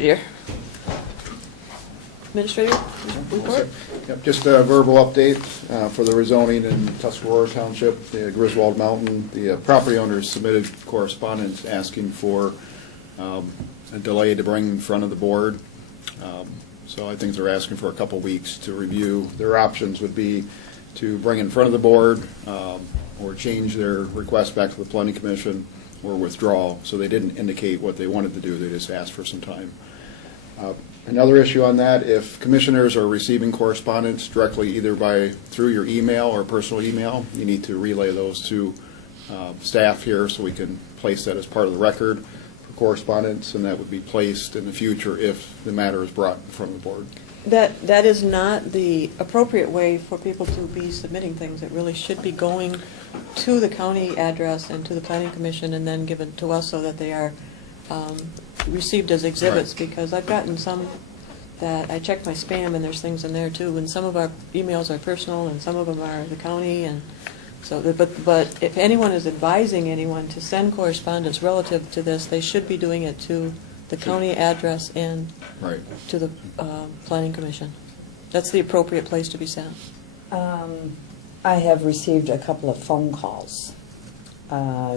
Here. Administrator, report? Yep, just a verbal update for the rezoning in Tuscarora Township, the Griswold Mountain. The property owners submitted correspondence asking for a delay to bring in front of the board. So I think they're asking for a couple weeks to review. Their options would be to bring in front of the board or change their request back to the Planning Commission or withdraw. So they didn't indicate what they wanted to do. They just asked for some time. Another issue on that, if commissioners are receiving correspondence directly either through your email or personal email, you need to relay those to staff here so we can place that as part of the record for correspondence, and that would be placed in the future if the matter is brought in front of the board. That is not the appropriate way for people to be submitting things. It really should be going to the county address and to the Planning Commission and then given to us so that they are received as exhibits, right. Because I've gotten some that I check my spam and there's things in there too, and some of our emails are personal and some of them are the county, and so but if anyone is advising anyone to send correspondence relative to this, they should be doing it to the county address and right. to the Planning Commission. That's the appropriate place to be sent. I have received a couple of phone calls.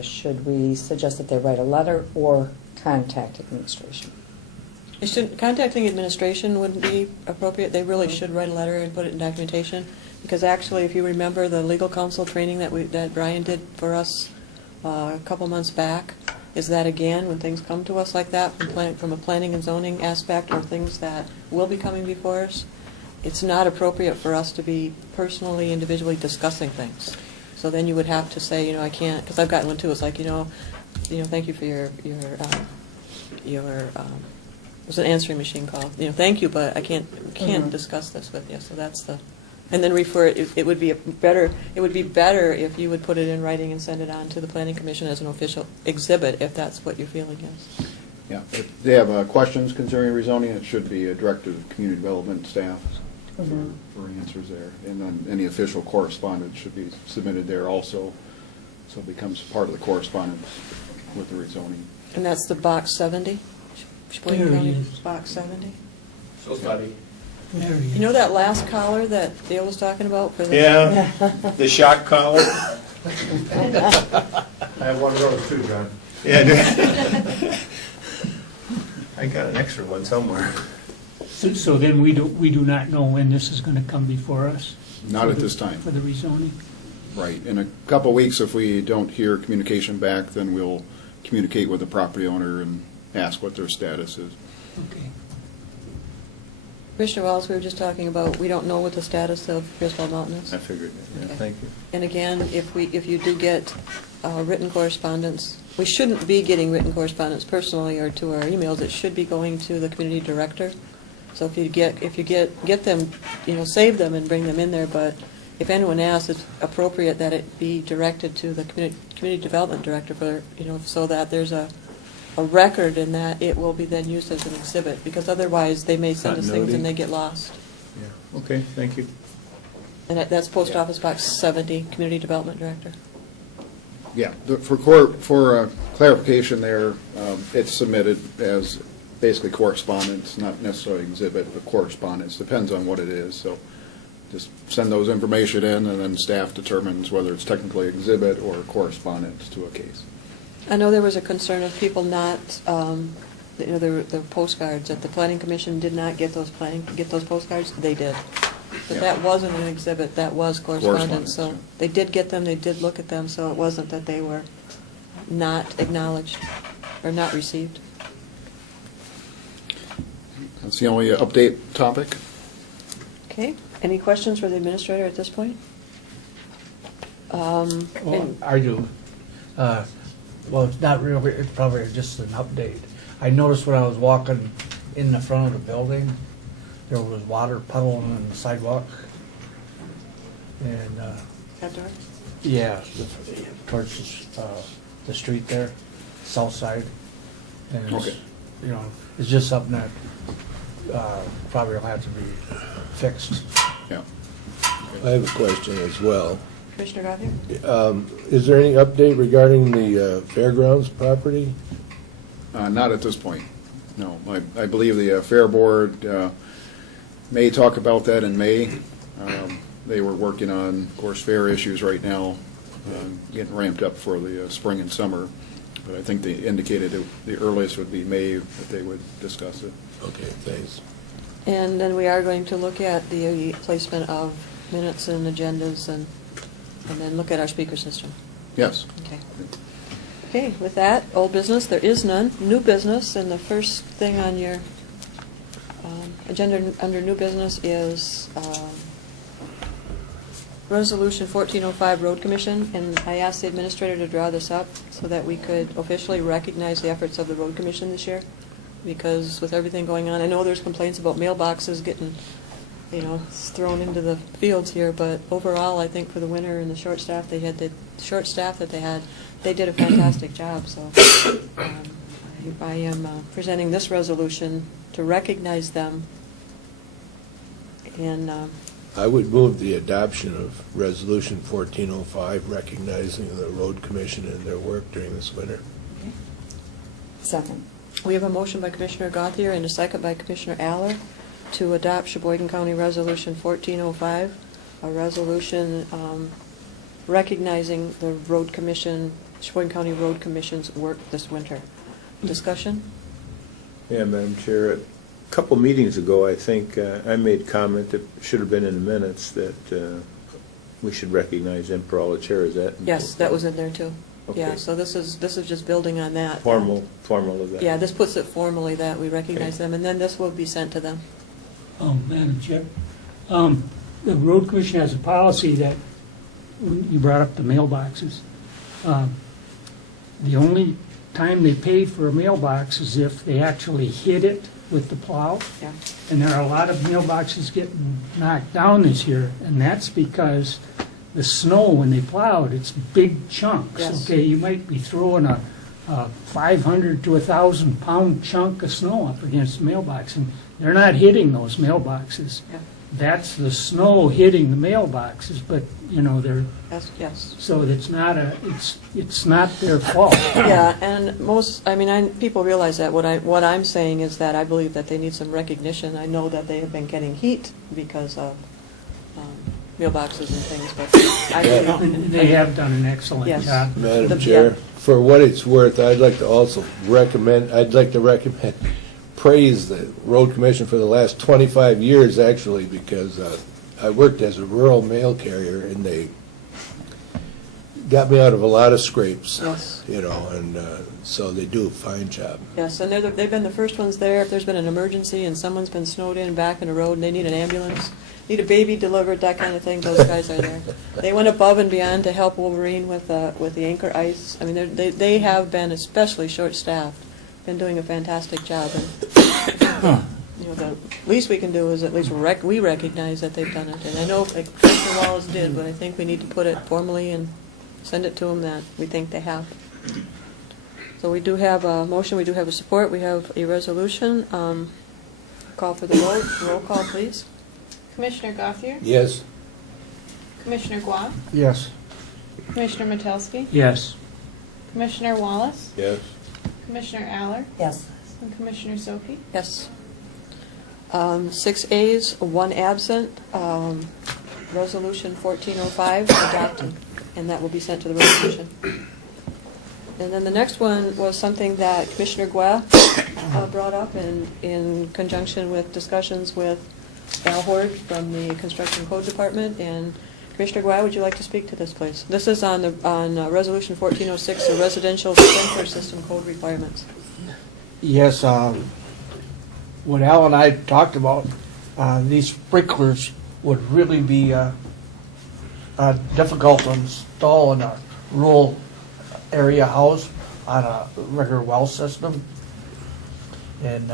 Should we suggest that they write a letter or contact administration? Contacting administration wouldn't be appropriate. They really should write a letter and put it in documentation, because actually, if you remember the legal counsel training that Brian did for us a couple months back, is that again, when things come to us like that from a planning and zoning aspect or things that will be coming before us, it's not appropriate for us to be personally, individually discussing things. So then you would have to say, I can't, because I've gotten one too. It's like, thank you for your it was an answering machine call. Thank you, but I can't discuss this with you. So that's and then refer it. It would be better if you would put it in writing and send it on to the Planning Commission as an official exhibit, if that's what your feeling is. Yeah, if they have questions concerning rezoning, it should be directed to the community development staff for answers there. And then any official correspondence should be submitted there also, so it becomes part of the correspondence with the rezoning. And that's the box 70? Cheboygan County, box 70? So buddy. You know that last collar that Dale was talking about? For the Yeah, the shock collar. I have one of those too, John. Yeah. I got an extra one somewhere. So then we do not know when this is going to come before us? Not at this time. For the rezoning? Right. In a couple of weeks, if we don't hear communication back, then we'll communicate with the property owner and ask what their status is. Okay. Commissioner Wallace, we were just talking about, we don't know what the status of Griswold Mountain is. I figured. Yeah, Okay. thank you. And again, if you do get written correspondence, we shouldn't be getting written correspondence personally or to our emails. It should be going to the community director. So if you get them, save them and bring them in there. But if anyone asks, it's appropriate that it be directed to the community development director for so that there's a record, and that it will be then used as an exhibit, because otherwise they may send us things and they get lost. Yeah. Okay, thank you. And that's Post Office Box 70, Community Development Director. Yeah, for clarification there, it's submitted as basically correspondence, not necessarily exhibit, but correspondence. Depends on what it is. So just send those information in, and then staff determines whether it's technically exhibit or correspondence to a case. I know there was a concern of people not, the postcards, that the Planning Commission did not get those postcards. They did. But Yeah. that wasn't an exhibit, that was correspondence. So Yeah. they did get them, they did look at them, so it wasn't that they were not acknowledged or not received. That's the only update topic. Okay, any questions for the administrator at this point? Well, I do. Well, it's not really, it's probably just an update. I noticed when I was walking in the front of the building, there was water puddling on the sidewalk. And, Outdoor? yeah, towards the street there, south side. And it's, Okay. it's just something that probably will have to be fixed. Yeah. I have a question as well. Commissioner Gothier? Is there any update regarding the fairgrounds property? Not at this point. No, I believe the Fair Board may talk about that in May. They were working on, of course, fair issues right now, getting ramped up for the spring and summer. But I think they indicated the earliest would be May that they would discuss it. Okay, thanks. And then we are going to look at the placement of minutes and agendas and then look at our speaker system. Yes. Okay. Okay, with that, old business, there is none. New business, and the first thing on your agenda under new business is Resolution 1405, Road Commission, and I asked the administrator to draw this up so that we could officially recognize the efforts of the Road Commission this year, because with everything going on, I know there's complaints about mailboxes getting, thrown into the fields here, but overall, I think for the winter and the short staff they had, they did a fantastic job, so I am presenting this resolution to recognize them, and I would move the adoption of Resolution 1405, recognizing the Road Commission and their work during this winter. Second. we have a motion by Commissioner Gauthier and a second by Commissioner Aller to adopt Cheboygan County Resolution 1405, a resolution recognizing the Road Commission, Cheboygan County Road Commission's work this winter. Discussion? Yeah, Madam Chair, a couple meetings ago, I think, I made comment that should have been in the minutes that we should recognize Emperor Chair. Is that? Yes, that was in there too. Yeah, Okay. so this is just building on that. Formal of that. Yeah, this puts it formally that we recognize them, and then this will be sent to them. Madam Chair, the road commission has a policy that, you brought up the mailboxes. The only time they pay for a mailbox is if they actually hit it with the plow. Yeah. And there are a lot of mailboxes getting knocked down this year, and that's because the snow, when they plowed, it's big chunks. Yes. Okay, you might be throwing a 500 to 1,000 pound chunk of snow up against the mailbox, and they're not hitting those mailboxes. Yeah. That's the snow hitting the mailboxes, but, they're, Yes. so it's not it's not their fault. Yeah, and people realize that. What I'm saying is that I believe that they need some recognition. I know that they have been getting heat because of mailboxes and things, but I And believe, they have done an excellent Yes. job. Madam The- Chair, yeah. for what it's worth, I'd like to recommend praise the Road Commission for the last 25 years, actually, because I worked as a rural mail carrier, and they got me out of a lot of scrapes, Yes. and so they do a fine job. yes, and they've been the first ones there. If there's been an emergency and someone's been snowed in back in the road and they need an ambulance, need a baby delivered, that kind of thing, those guys are there. They went above and beyond to help Wolverine with the anchor ice. I mean, they have been, especially short-staffed, been doing a fantastic job. And, the least we can do is at least we recognize that they've done it. And I know like Commissioner Wallace did, but I think we need to put it formally and send it to them that we think they have. So we do have a motion, we do have a support, we have a resolution. Call for the vote. Roll call, please. Commissioner Gauthier? Yes? Commissioner Guan? Yes. Commissioner Metelsky? Yes. Commissioner Wallace? Yes. Commissioner Aller? Yes. And Commissioner Sophie? Yes. 6 ayes, 1 absent. Resolution 1405 adopted, and that will be sent to the resolution. And then the next one was something that Commissioner Guo brought up in conjunction with discussions with Al Hord from the Construction Code Department. And Commissioner Guo, would you like to speak to this, please? This is on Resolution 1406, the residential sprinkler system code requirements. Yes, what Al and I talked about, these sprinklers would really be difficult to install in a rural area house on a regular well system. And,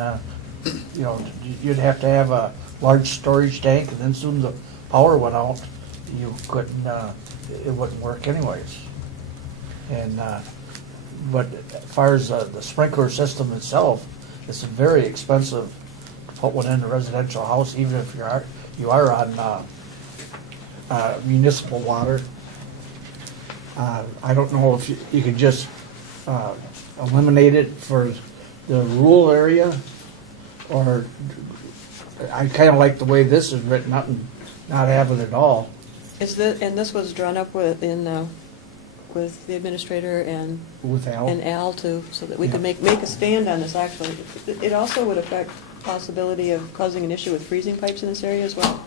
you'd have to have a large storage tank, and then soon the power went out, you couldn't, it wouldn't work anyways. And, but as far as the sprinkler system itself, it's very expensive to put one in a residential house, even if you are on municipal water. I don't know if you could just eliminate it for the rural area or I kinda like the way this is written up and not have it at all. And this was drawn up with the administrator and With Al? Al too, so that we could Yeah. make a stand on this actually. It also would affect possibility of causing an issue with freezing pipes in this area as well.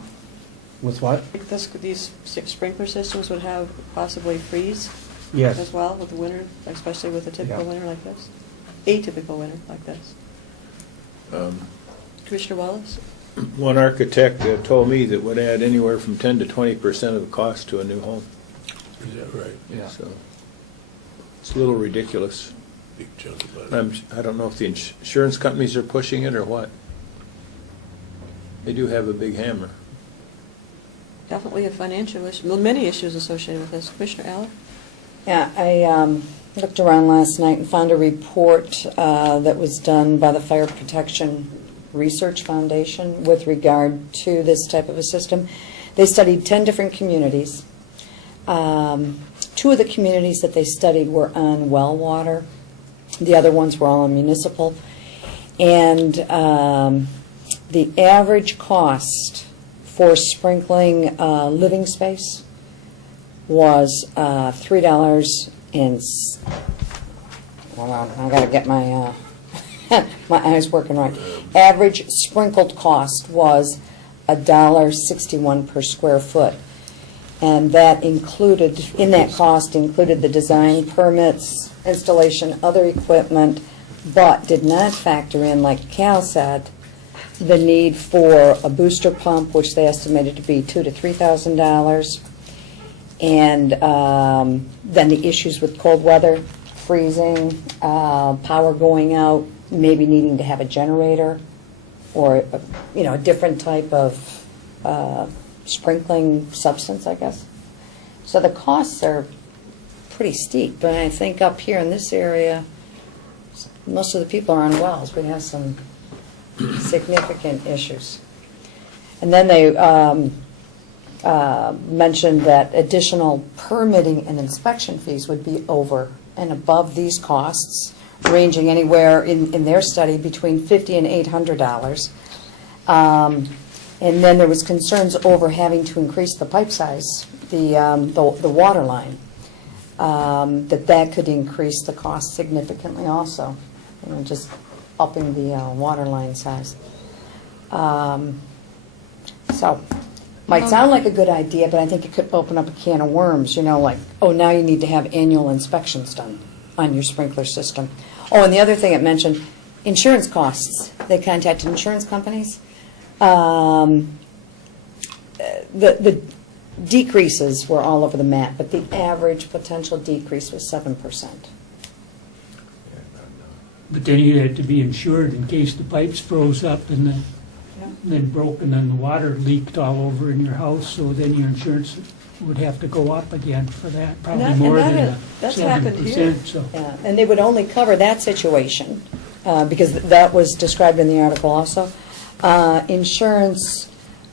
With what? Like these sprinkler systems would have possibly freeze Yes. as well with the winter, especially with a typical Yeah. winter like this, atypical winter like this. Commissioner Wallace? One architect told me that would add anywhere from 10 to 20% of the cost to a new home. Is that right? Yeah. So it's a little ridiculous. Big chunk of money. I don't know if the insurance companies are pushing it or what. They do have a big hammer. Definitely a financial issue, well, many issues associated with this. Commissioner Aller? Yeah, I looked around last night and found a report that was done by the Fire Protection Research Foundation with regard to this type of a system. They studied 10 different communities. 2 of the communities that they studied were on well water. The other ones were all on municipal. And the average cost for sprinkling living space was $3 and hold on, I gotta get my my eyes working right. Average sprinkled cost was $1.61 per square foot, and that included, in that cost included the design permits, installation, other equipment, but did not factor in, like Cal said, the need for a booster pump, which they estimated to be $2,000 to $3,000, and then the issues with cold weather, freezing, power going out, maybe needing to have a generator, or a different type of sprinkling substance, I guess. So the costs are pretty steep, but I think up here in this area, most of the people are on wells. We have some significant issues. And then they mentioned that additional permitting and inspection fees would be over and above these costs, ranging anywhere in their study between $50 and $800. And then there was concerns over having to increase the pipe size, the water line, that could increase the cost significantly also, just upping the water line size. So, might sound like a good idea, but I think it could open up a can of worms, like, oh, now you need to have annual inspections done on your sprinkler system. Oh, and the other thing it mentioned, insurance costs. They contacted insurance companies. The decreases were all over the map, but the average potential decrease was 7%. But then you had to be insured in case the pipes froze up and then broke, and then the water leaked all over in your house, so then your insurance would have to go up again for that, probably And more that than is- that's happened here. 7%, so. Yeah, and they would only cover that situation, because that was described in the article also. Insurance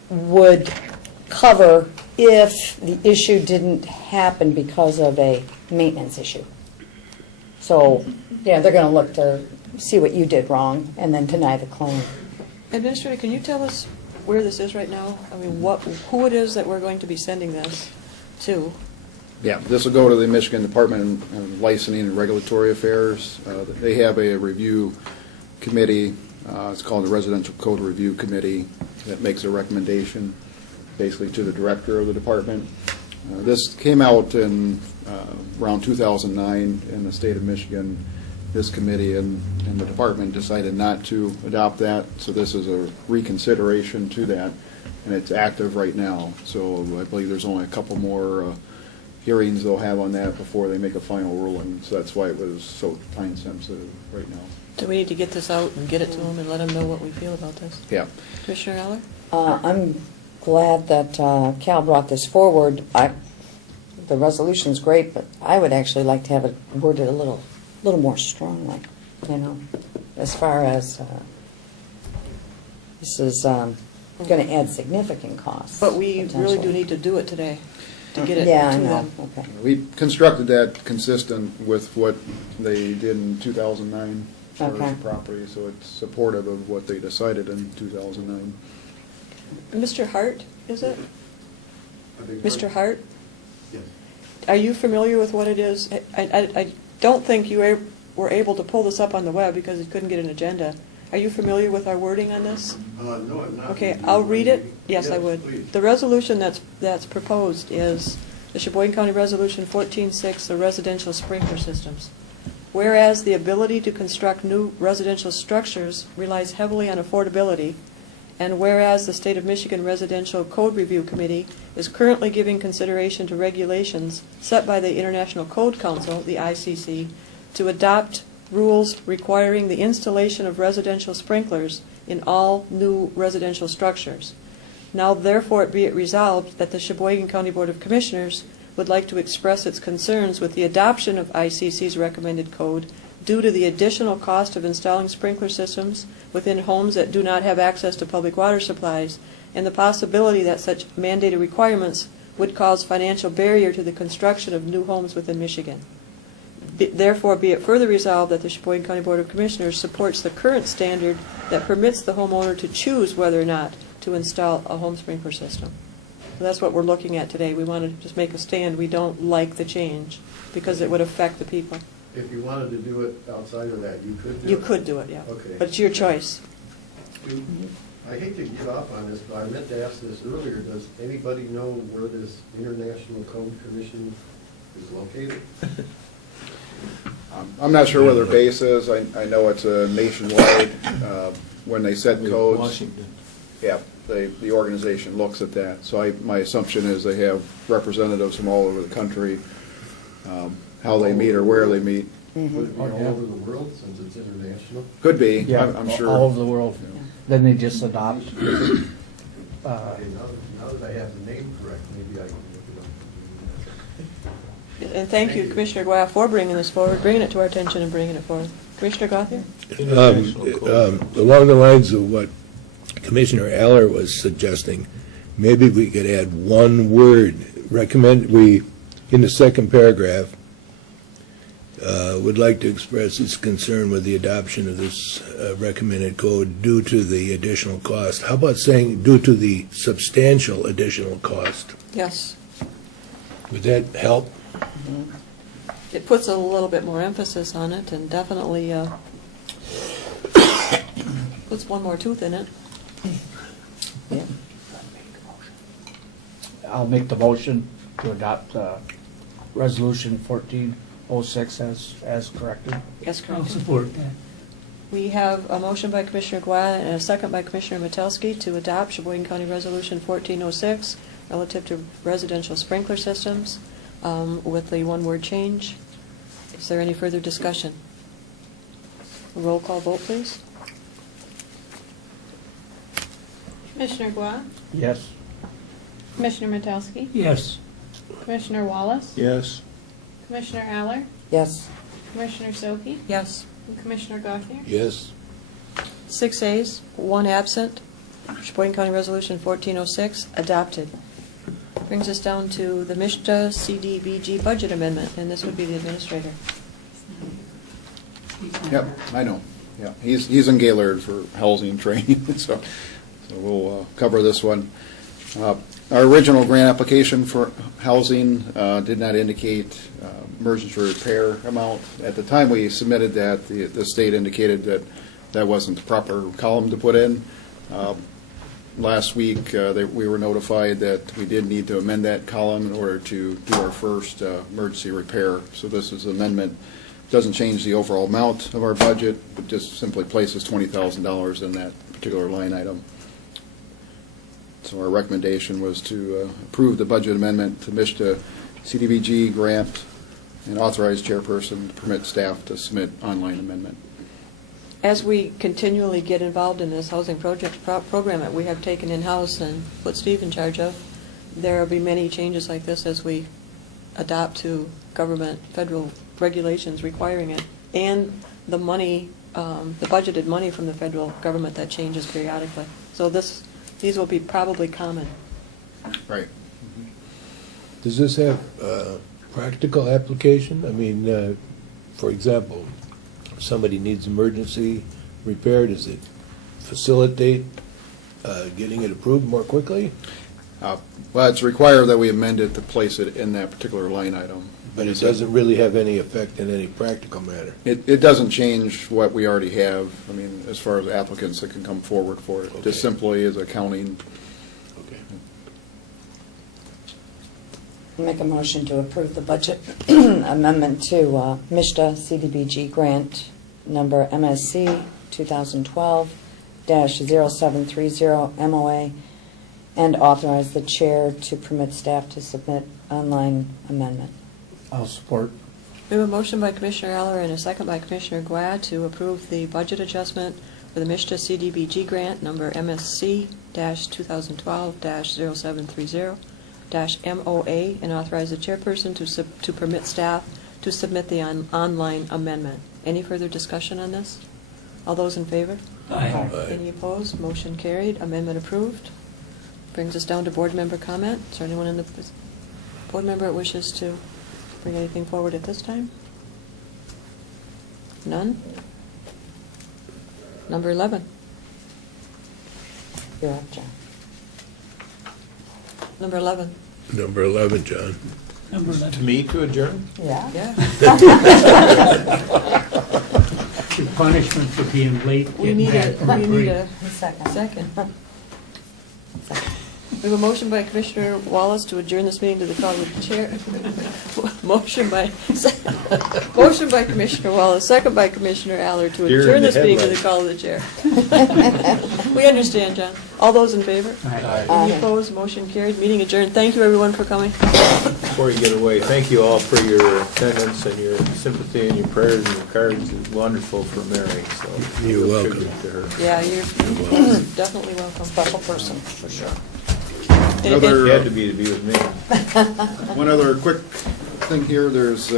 would cover if the issue didn't happen because of a maintenance issue. So, they're going to look to see what you did wrong and then deny the claim. Administrator, can you tell us where this is right now? I mean, who it is that we're going to be sending this to? Yeah, this will go to the Michigan Department of Licensing and Regulatory Affairs. They have a review committee. It's called the Residential Code Review Committee that makes a recommendation basically to the director of the department. This came out in around 2009 in the state of Michigan. This committee and the department decided not to adopt that, so this is a reconsideration to that, and it's active right now. So I believe there's only a couple more hearings they'll have on that before they make a final ruling, so that's why it was so time sensitive right now. Do we need to get this out and get it to them and let them know what we feel about this? Yeah. Commissioner Aller? I'm glad that Cal brought this forward. The resolution's great, but I would actually like to have it worded a little more strongly, as far as this is going to add significant costs. But we really do potentially. need to do it today to get it Yeah, I to know, them. okay. We constructed that consistent with what they did in 2009. far Okay. as the property, so it's supportive of what they decided in 2009. Mr. Hart, is it? Mr. Hart? Yes. Are you familiar with what it is? I don't think you were able to pull this up on the web because you couldn't get an agenda. Are you familiar with our wording on this? No, I'm not. Okay, I'll read it. Yes, I would. Please. The resolution that's proposed is the Cheboygan County Resolution 14-6, the residential sprinkler systems. Whereas the ability to construct new residential structures relies heavily on affordability, and whereas the State of Michigan Residential Code Review Committee is currently giving consideration to regulations set by the International Code Council, the ICC, to adopt rules requiring the installation of residential sprinklers in all new residential structures. Now therefore be it resolved that the Cheboygan County Board of Commissioners would like to express its concerns with the adoption of ICC's recommended code due to the additional cost of installing sprinkler systems within homes that do not have access to public water supplies, and the possibility that such mandated requirements would cause financial barrier to the construction of new homes within Michigan. Therefore, be it further resolved that the Cheboygan County Board of Commissioners supports the current standard that permits the homeowner to choose whether or not to install a home sprinkler system. So that's what we're looking at today. We want to just make a stand. We don't like the change because it would affect the people. If you wanted to do it outside of that, you could do it? You could do it, yeah. Okay. But it's your choice. I hate to get off on this, but I meant to ask this earlier. Does anybody know where this International Code Commission is located? I'm not sure where their base is. I know it's a nationwide, when they set codes. Washington. Yeah, the organization looks at that. So my assumption is they have representatives from all over the country, how they meet or where they meet. Would it be all yeah. over the world since it's international? Could be, Yeah, I'm sure. all over the world. Then they just adopt. Okay, now that I have the name correct, maybe I can look it up. And thank you, Commissioner Goff, for bringing this forward, bringing it to our attention and bringing it forward. Commissioner Gothier? Along the lines of what Commissioner Aller was suggesting, maybe we could add one word, in the second paragraph, would like to express its concern with the adoption of this recommended code due to the additional cost. How about saying due to the substantial additional cost? Yes. Would that help? It puts a little bit more emphasis on it and definitely puts one more tooth in it. Yeah. I'll make the motion to adopt Resolution 1406 as corrected. Yes, I'll correct. support that. We have a motion by Commissioner Guan and a second by Commissioner Metelsky to adopt Cheboygan County Resolution 1406 relative to residential sprinkler systems with the one-word change. Is there any further discussion? Roll call vote, please. Commissioner Gua, Yes. Commissioner Metelsky, Yes, Commissioner Wallace, Yes. Commissioner Aller, Yes. Commissioner Soki, Yes. and Commissioner Gothier. Yes. 6 ayes, 1 absent. Sheboygan County Resolution 1406 adopted. Brings us down to the MISTA CDBG budget amendment, and this would be the administrator. Yep, I know. Yeah, he's in Gaylord for housing training, so we'll cover this one. Our original grant application for housing did not indicate emergency repair amount. At the time we submitted that, the state indicated that that wasn't the proper column to put in. Last week, we were notified that we did need to amend that column in order to do our first emergency repair. So this is amendment. Doesn't change the overall amount of our budget, but just simply places $20,000 in that particular line item. So our recommendation was to approve the budget amendment to MISTA CDBG grant and authorize chairperson to permit staff to submit online amendment. As we continually get involved in this housing program that we have taken in-house and put Steve in charge of, there will be many changes like this as we adopt to government, federal regulations requiring it, and the money, the budgeted money from the federal government that changes periodically. So these will be probably common. Right. Does this have practical application? I mean, for example, somebody needs emergency repair, does it facilitate getting it approved more quickly? Well, it's required that we amend it to place it in that particular line item. But it doesn't really have any effect in any practical matter. It doesn't change what we already have, I mean, as far as applicants that can come forward for it. Okay. Just simply as accounting. Okay. Make a motion to approve the budget amendment to MISTA CDBG grant number MSC 2012-0730 MOA, and authorize the chair to permit staff to submit online amendment. I'll support. We have a motion by Commissioner Eller and a second by Commissioner Glad to approve the budget adjustment for the Mishta CDBG grant number MSC-2012-0730-MOA, and authorize the chairperson to permit staff to submit the online amendment. Any further discussion on this? All those in favor? Aye. Any opposed? Motion carried. Amendment approved. Brings us down to board member comment. Is there anyone in the board member that wishes to bring anything forward at this time? None? Number 11. You're up, John. Number 11. Number 11, John. Number To 11. me to adjourn? Yeah. Yeah. The punishment for being late. We getting need back a, from we break. need a Second. second. We have a motion by Commissioner Wallace to adjourn this meeting to the call of the chair. Motion by Commissioner Wallace, second by Commissioner Aller to Deer in adjourn the this meeting to the headlights. call of the chair. We understand, John. All those in favor? Aye. Any opposed? Motion carried. Meeting adjourned. Thank you, everyone, for coming. Before you get away, thank you all for your attendance and your sympathy and your prayers and your cards. It's wonderful for Mary, so. You're we'll welcome. tribute to her. Yeah, you're definitely welcome. Special person, for sure. And- Another- He had to be with me. One other quick thing here, there's